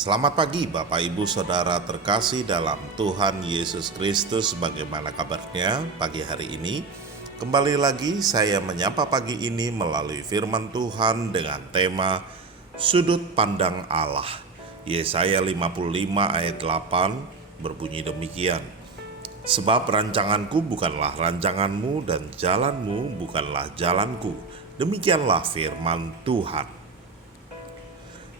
Selamat pagi Bapak Ibu Saudara terkasih dalam Tuhan Yesus Kristus. Bagaimana kabarnya pagi hari ini? Kembali lagi saya menyapa pagi ini melalui firman Tuhan dengan tema Sudut Pandang Allah. Yesaya 55 ayat 8 berbunyi demikian. Sebab rancanganku bukanlah rancanganmu dan jalanmu bukanlah jalanku. Demikianlah firman Tuhan.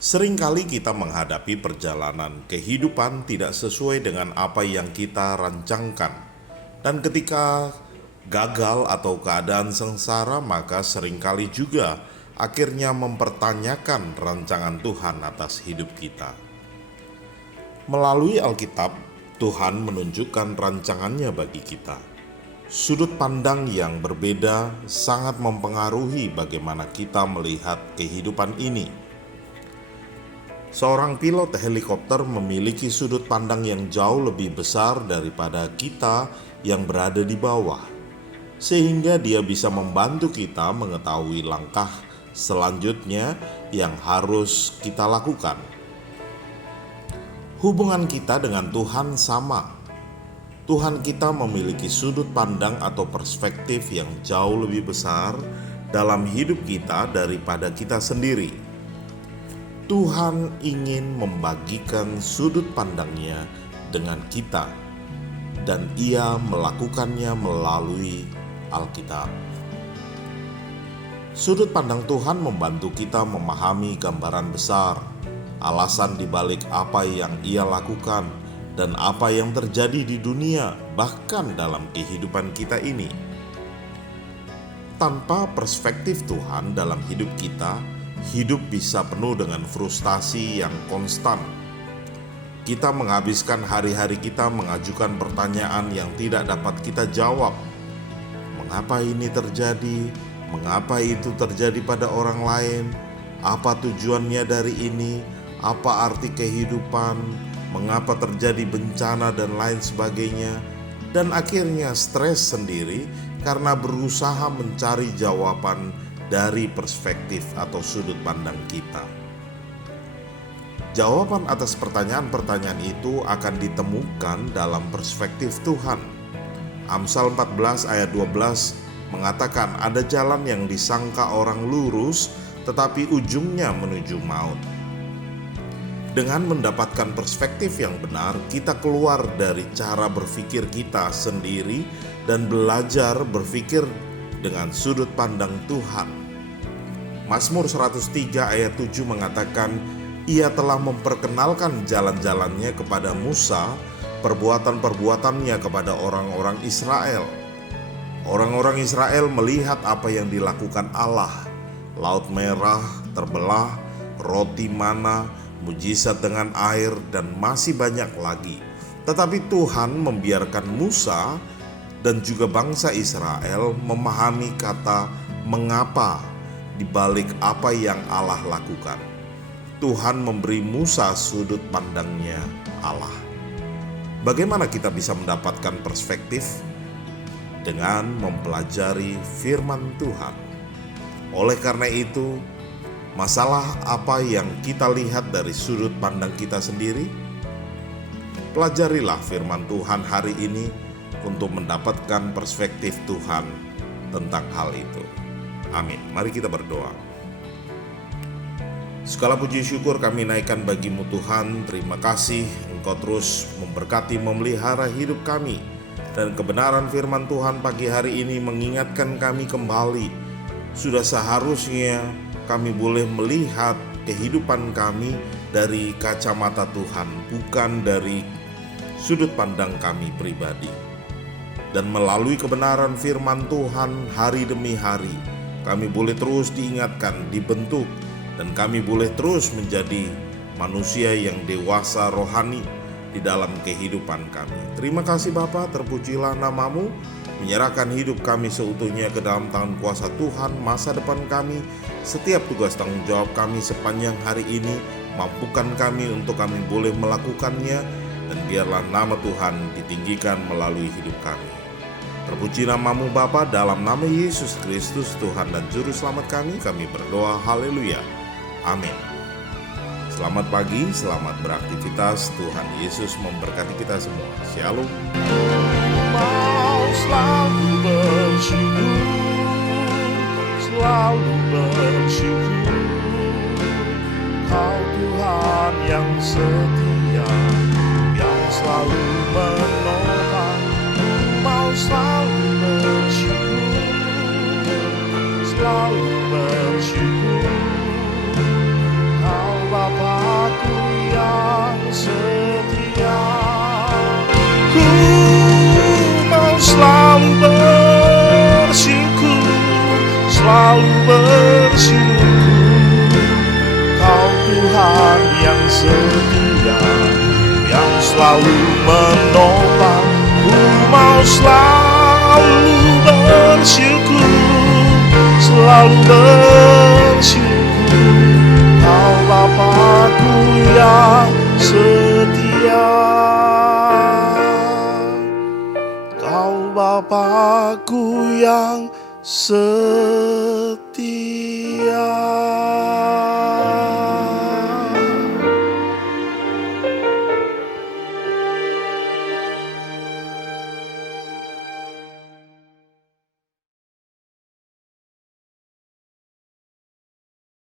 Seringkali kita menghadapi perjalanan kehidupan tidak sesuai dengan apa yang kita rancangkan. Dan ketika gagal atau keadaan sengsara, maka seringkali juga akhirnya mempertanyakan rancangan Tuhan atas hidup kita. Melalui Alkitab, Tuhan menunjukkan rancangannya bagi kita. Sudut pandang yang berbeda sangat mempengaruhi bagaimana kita melihat kehidupan ini. Seorang pilot helikopter memiliki sudut pandang yang jauh lebih besar daripada kita yang berada di bawah, sehingga dia bisa membantu kita mengetahui langkah selanjutnya yang harus kita lakukan. Hubungan kita dengan Tuhan sama. Tuhan kita memiliki sudut pandang atau perspektif yang jauh lebih besar dalam hidup kita daripada kita sendiri. Tuhan ingin membagikan sudut pandangnya dengan kita, dan Ia melakukannya melalui Alkitab. Sudut pandang Tuhan membantu kita memahami gambaran besar, alasan dibalik apa yang Ia lakukan, dan apa yang terjadi di dunia, bahkan dalam kehidupan kita ini. Tanpa perspektif Tuhan dalam hidup kita, hidup bisa penuh dengan frustasi yang konstan. Kita menghabiskan hari-hari kita mengajukan pertanyaan yang tidak dapat kita jawab. Mengapa ini terjadi? Mengapa itu terjadi pada orang lain? Apa tujuannya dari ini? Apa arti kehidupan? Mengapa terjadi bencana dan lain sebagainya? Dan akhirnya stres sendiri karena berusaha mencari jawaban dari perspektif atau sudut pandang kita. Jawaban atas pertanyaan-pertanyaan itu akan ditemukan dalam perspektif Tuhan. Amsal 14 ayat 12 mengatakan ada jalan yang disangka orang lurus, tetapi ujungnya menuju maut. Dengan mendapatkan perspektif yang benar, kita keluar dari cara berpikir kita sendiri dan belajar berpikir dengan sudut pandang Tuhan. Mazmur 103 ayat 7 mengatakan, Ia telah memperkenalkan jalan-jalannya kepada Musa, perbuatan-perbuatannya kepada orang-orang Israel. Orang-orang Israel melihat apa yang dilakukan Allah. Laut Merah terbelah, roti mana, mujizat dengan air, dan masih banyak lagi. Tetapi Tuhan membiarkan Musa dan juga bangsa Israel memahami kata mengapa di balik apa yang Allah lakukan. Tuhan memberi Musa sudut pandangnya Allah. Bagaimana kita bisa mendapatkan perspektif? Dengan mempelajari firman Tuhan. Oleh karena itu, masalah apa yang kita lihat dari sudut pandang kita sendiri? Pelajarilah firman Tuhan hari ini untuk mendapatkan perspektif Tuhan tentang hal itu. Amin. Mari kita berdoa. Segala puji syukur kami naikkan bagimu Tuhan. Terima kasih Engkau terus memberkati memelihara hidup kami. Dan kebenaran firman Tuhan pagi hari ini mengingatkan kami kembali. Sudah seharusnya kami boleh melihat kehidupan kami dari kacamata Tuhan, bukan dari sudut pandang kami pribadi. Dan melalui kebenaran firman Tuhan hari demi hari, kami boleh terus diingatkan, dibentuk, dan kami boleh terus menjadi manusia yang dewasa rohani di dalam kehidupan kami. Terima kasih Bapa, terpujilah namamu. Menyerahkan hidup kami seutuhnya ke dalam tangan kuasa Tuhan, masa depan kami, setiap tugas tanggung jawab kami sepanjang hari ini, mampukan kami untuk kami boleh melakukannya, dan biarlah nama Tuhan ditinggikan melalui hidup kami. Terpuji namamu Bapa, dalam nama Yesus Kristus Tuhan dan Juru Selamat kami berdoa, haleluya, amin. Selamat pagi, selamat beraktivitas. Tuhan Yesus memberkati kita semua. Shalom. Mau selalu bersyukur, selalu bersyukur. Kau Tuhan yang setia, yang selalu menopang. Mau selalu bersyukur, selalu bersyukur. Kau Bapa-Ku yang setia. Ku mau selalu bersyukur, selalu bersyukur. Kau Tuhan yang setia, yang selalu menopang. Ku mau selalu bersyukur, selalu bersyukur. Kau Bapa-Ku yang setia. Kau Bapa-Ku yang setia.